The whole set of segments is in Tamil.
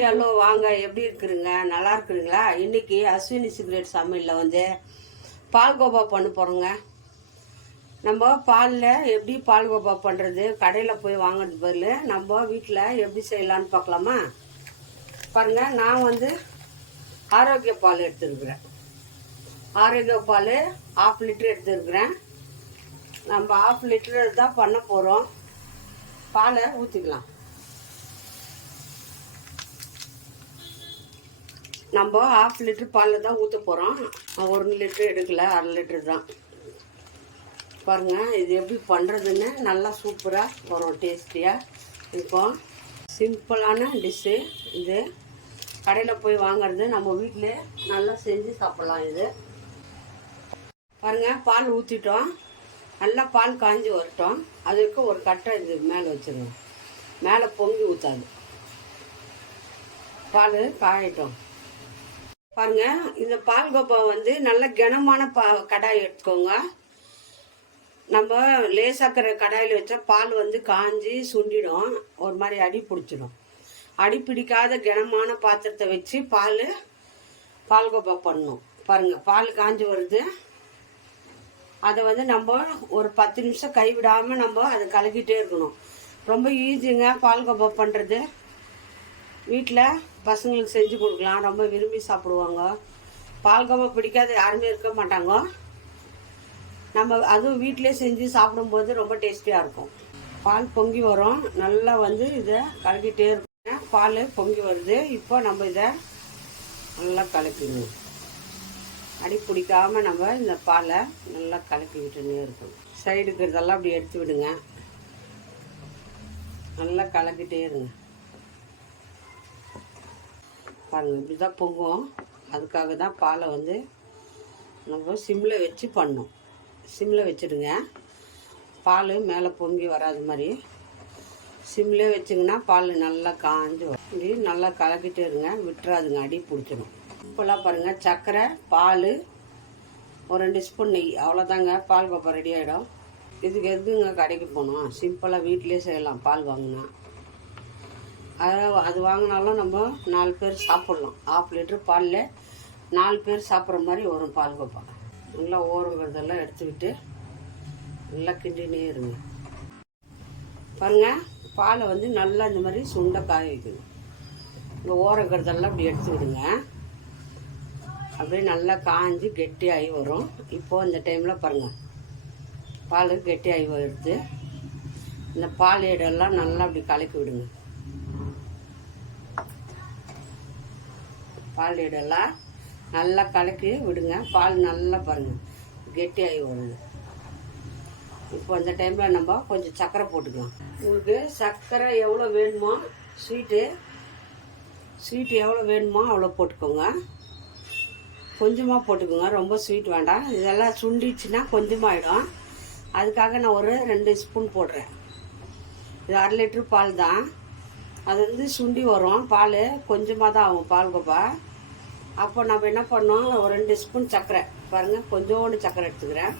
ஹாய் ஹலோ வாங்க, எப்படி இருக்கிறீங்க? நல்லா இருக்கிறீங்களா? இன்னைக்கு அஸ்வினி சீக்ரெட் சமையலில் வந்து பால்கோவா பண்ண போகிறோங்க. நம்ம பாலில் எப்படி பால்கோவா பண்ணுறது, கடையில் போய் வாங்குறது பதில் நம்ம வீட்டில் எப்படி செய்யலான்னு பார்க்கலாமா? பாருங்கள், நான் வந்து ஆரோக்கிய பால் எடுத்துருக்குறேன். ஆரோக்கிய பால் 1/2 லிட்டர் எடுத்துருக்குறேன். நம்ம 1/2 லிட்டர் தான் பண்ண போகிறோம். பாலை ஊற்றிக்கலாம். நம்ம 1/2 லிட்டர் பாலில் தான் ஊற்ற போகிறோம். 1 லிட்டர் எடுக்கல, 1/2 லிட்டர் தான். பாருங்கள், இது எப்படி பண்ணுறதுன்னு நல்லா சூப்பராக வரும், டேஸ்டியாக இருக்கும். சிம்பிளான டிஷ்ஷு இது. கடையில் போய் வாங்குறது நம்ம வீட்டிலே நல்லா செஞ்சு சாப்பிட்லாம். இது பாருங்கள், பால் ஊற்றிட்டோம். நல்லா பால் காஞ்சி வரட்டும். அதுக்கு ஒரு கட்டை இது மேலே வச்சுருங்க. மேலே பொங்கி ஊற்றாது, பால் காயட்டும். பாருங்க, இந்த பால்கோவா வந்து நல்ல கனமான கடாய் எடுத்துக்கோங்க. நம்ம லேசாக்கிற கடாயில் வச்சா பால் வந்து காஞ்சி சுண்டிடும், ஒரு மாதிரி அடி பிடிச்சிடும். அடி பிடிக்காத கனமான பாத்திரத்தை வச்சு பால்கோவா பண்ணணும். பாருங்க, பால் காஞ்சி வருது. அதை வந்து நம்ம ஒரு 10 நிமிஷம் கைவிடாமல் நம்ம அதை கலக்கிட்டே இருக்கணும். ரொம்ப ஈஸிங்க பால்கோவா பண்ணுறது. வீட்டில் பசங்களுக்கு செஞ்சு கொடுக்கலாம், ரொம்ப விரும்பி சாப்பிடுவாங்க. பால்கோவா பிடிக்காத யாருமே இருக்க மாட்டாங்க. நம்ம அதுவும் வீட்டிலே செஞ்சு சாப்பிடும்போது ரொம்ப டேஸ்டியாக இருக்கும். பால் பொங்கி வரும். நல்லா வந்து இதை கலக்கிட்டே இருக்கோம். பால் பொங்கி வருது. இப்போ நம்ம இதை நல்லா கலக்கிடணும். அடி பிடிக்காமல் நம்ம இந்த பாலை நல்லா கலக்கி விட்டுனே இருக்கணும். சைடு இருக்கிறதெல்லாம் அப்படி எடுத்து விடுங்க. நல்லா கலக்கிட்டே இருங்க. பாருங்கள், இப்படி தான் பொங்கும். அதுக்காக தான் பாலை வந்து நம்ம சிம்மில் வச்சு பண்ணோம். சிம்மில் வச்சுடுங்க. பால் மேலே பொங்கி வராது மாதிரி சிம்மில் வச்சிங்கன்னா பால் நல்லா காஞ்சி வரும். இப்படி நல்லா கலக்கிட்டே இருங்க, விட்டுறாதுங்க, அடி பிடிச்சிடும். இப்போல்லாம் பாருங்கள், சர்க்கரை, பால், ஒரு 2 ஸ்பூன் நெய், அவ்வளோதாங்க. பால்கோவா ரெடி ஆகிடும். இதுக்கு எதுக்குங்க கடைக்கு போகணும்? சிம்பிளாக வீட்டிலே செய்யலாம். பால் வாங்கினா அது வாங்கினாலும் நம்ம 4 பேர் சாப்பிட்லாம். 1/2 லிட்டர் பாலில் 4 பேர் சாப்பிட்ற மாதிரி வரும் பால்கோவா. நல்லா ஓரங்கிறதெல்லாம் எடுத்துக்கிட்டு நல்லா கிண்டினே இருங்க. பாருங்கள், பாலை வந்து நல்லா இந்த மாதிரி சுண்டை காய வைக்கணும். இந்த ஓரங்கிறதெல்லாம் அப்படி எடுத்து விடுங்க. அப்படியே நல்லா காஞ்சி கெட்டியாகி வரும். இப்போது இந்த டைமில் பாருங்கள், பால் கெட்டியாகி வருது. இந்த பால் ஏடெல்லாம் நல்லா அப்படி கலக்கி விடுங்க. பால் ஏடெல்லாம் நல்லா கலக்கி விடுங்க. பால் நல்லா பாருங்கள் கெட்டியாகி வருது. இப்போ இந்த டைமில் நம்ம கொஞ்சம் சர்க்கரை போட்டுக்கலாம். உங்களுக்கு சர்க்கரை எவ்வளோ வேணுமோ, ஸ்வீட்டு எவ்வளோ வேணுமோ அவ்வளோ போட்டுக்கோங்க. கொஞ்சமாக போட்டுக்கோங்க, ரொம்ப ஸ்வீட் வேண்டாம். இதெல்லாம் சுண்டிச்சுன்னா கொஞ்சமாகிடும். அதுக்காக நான் ஒரு 2 ஸ்பூன் போடுறேன். இது 1/2 லிட்டர் பால் தான். அது வந்து சுண்டி வரும். பால் கொஞ்சமாக தான் ஆகும் பால்கோவா. அப்போ நம்ம என்ன பண்ணோம், ஒரு 2 ஸ்பூன் சர்க்கரை, பாருங்கள் கொஞ்சோண்டு சர்க்கரை எடுத்துக்கிறேன்.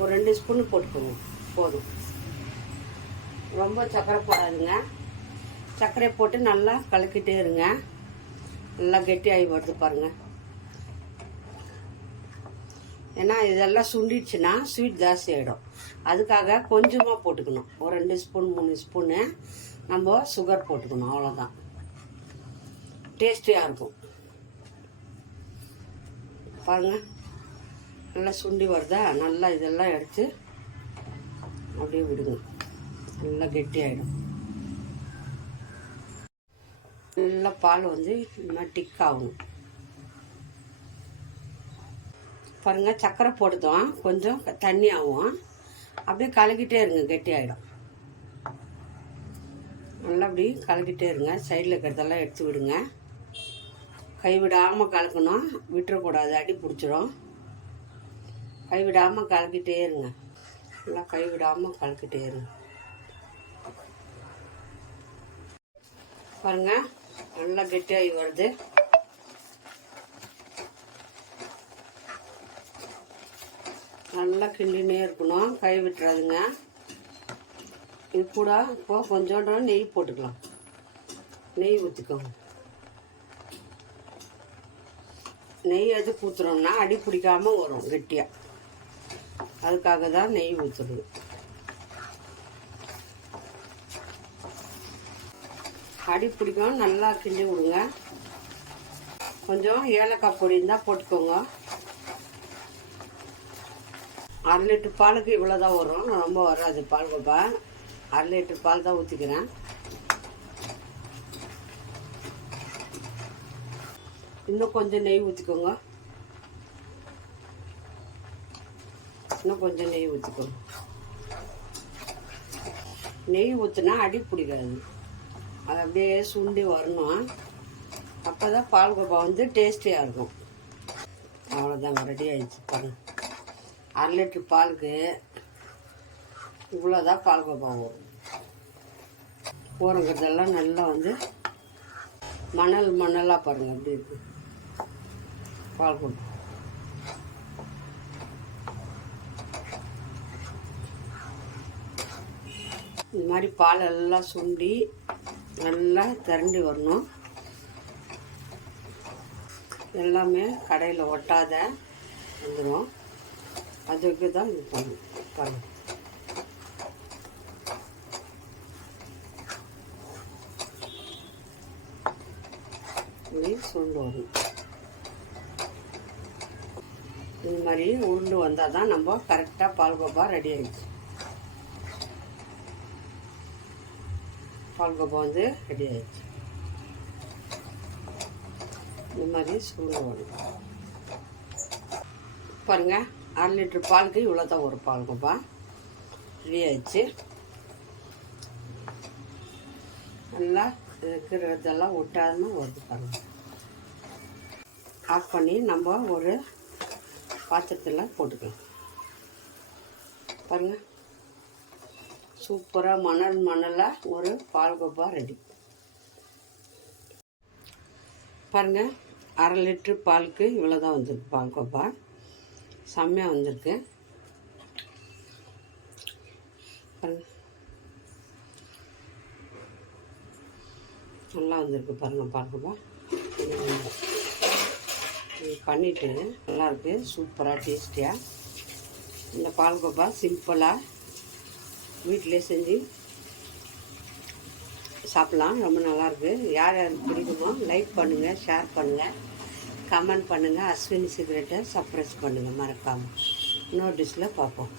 ஒரு 2 ஸ்பூன் போட்டுக்கோங்க, போதும். ரொம்ப சர்க்கரை போடாதுங்க. சர்க்கரை போட்டு நல்லா கலக்கிட்டே இருங்க. நல்லா கெட்டியாகி வருது பாருங்கள். ஏன்னா இதெல்லாம் சுண்டிடுச்சுன்னா ஸ்வீட் ஜாஸ்தி ஆகிடும். அதுக்காக கொஞ்சமாக போட்டுக்கணும். ஒரு 2 ஸ்பூன் 3 ஸ்பூனு நம்ம சுகர் போட்டுக்கணும், அவ்வளோதான். டேஸ்டியாக இருக்கும். பாருங்கள், நல்லா சுண்டி வருதா? நல்லா இதெல்லாம் எடுத்து அப்படியே விடுங்க. நல்லா கெட்டியாகிடும். நல்லா பால் வந்து இந்த டிக் ஆகும். பாருங்கள், சர்க்கரை போட்டுதோம், கொஞ்சம் தண்ணி ஆகும். அப்படியே கலக்கிட்டே இருங்க, கெட்டி ஆகிடும். நல்லா அப்படி கலக்கிட்டே இருங்க. சைடில் இருக்கிறதெல்லாம் எடுத்து விடுங்க. கைவிடாமல் கலக்கணும், விட்டுறக்கூடாது, அடி பிடிச்சிடும். கைவிடாமல் கலக்கிட்டே இருங்க. நல்லா கைவிடாமல் கலக்கிட்டே இருங்க. பாருங்கள், நல்லா கெட்டியாகி வருது. நல்லா கிண்டினே இருக்கணும், கை விட்டுறாதுங்க. இது கூட இப்போ கொஞ்சோண்டு நெய் போட்டுக்கலாம். நெய் ஊற்றிக்கோங்க. நெய் எதுக்கு ஊற்றுறோம்னா அடி பிடிக்காமல் வரும் கெட்டியாக. அதுக்காக தான் நெய் ஊற்றுறது. அடி பிடிக்கும், நல்லா கிண்டி விடுங்க. கொஞ்சம் ஏலக்காய் பொடி இருந்தால் போட்டுக்கோங்க. 1/2 லிட்டர் பாலுக்கு இவ்வளோ தான் வரும், ரொம்ப வராது பால்கோவா. 1/2 லிட்டர் பால் தான் ஊற்றிக்கிறேன். இன்னும் கொஞ்சம் நெய் ஊற்றிக்கோங்க. இன்னும் கொஞ்சம் நெய் ஊற்றிக்கோங்க. நெய் ஊற்றினா அடி பிடிக்காது, அது அப்படியே சுண்டி வரணும். அப்போ தான் பால்கோவா வந்து டேஸ்டியாக இருக்கும். அவ்வளோதாங்க, ரெடி ஆகிடுச்சு பாருங்கள். 1/2 லிட்டர் பாலுக்கு இவ்வளோதான் பால்கோவா வரும். ஊறங்கிறதெல்லாம் நல்லா வந்து மணலாக பாருங்கள் அப்படி இருக்குது பால்கோவா. இந்த மாதிரி பாலெல்லாம் சுண்டி நல்லா திரண்டி வரணும். எல்லாமே கடையில் ஒட்டாத வந்துடும். அதுக்கு தான் இது பண்ணணும் பாருங்கள். இப்படி சுண்டு வரும். இந்த மாதிரி உருண்டு வந்தால் தான் நம்ம கரெக்டாக பால்கோவா ரெடி ஆகிடுச்சு. பால்கோவா வந்து ரெடி ஆகிடுச்சு. இந்த மாதிரி சுண்டு வரும் பாருங்கள். 1/2 லிட்டர் பாலுக்கு இவ்வளோ தான் ஒரு பால்கோவா ரெடி ஆகிடுச்சு. நல்லா இருக்கிறதெல்லாம் ஒட்டாமல் வருது பாருங்கள். ஆஃப் பண்ணி நம்ம ஒரு பாத்திரத்தில் போட்டுக்கலாம் பாருங்கள். சூப்பராக மணலாக ஒரு பால்கோவா ரெடி பாருங்கள். 1/2 லிட்டர் பாலுக்கு இவ்வளோ தான் வந்திருக்கு பால்கோவா. செம்மையாக வந்திருக்கு பாருங்கள். நல்லா வந்திருக்கு பாருங்கள் பால்கோவா. பண்ணிவிட்டு நல்லாயிருக்கு, சூப்பராக டேஸ்டியாக. இந்த பால்கோவா சிம்பிளாக வீட்டிலே செஞ்சு சாப்பிட்லாம். ரொம்ப நல்லாயிருக்கு. யார் யாருக்கு பிடிக்குமோ லைக் பண்ணுங்கள், ஷேர் பண்ணுங்கள், கமெண்ட் பண்ணுங்கள். அஸ்வினி சீக்ரெட்டை சப்ஸ்கிரைப் பண்ணுங்கள் மறக்காமல். இன்னொரு டிஷ்ஷில் பார்ப்போம்.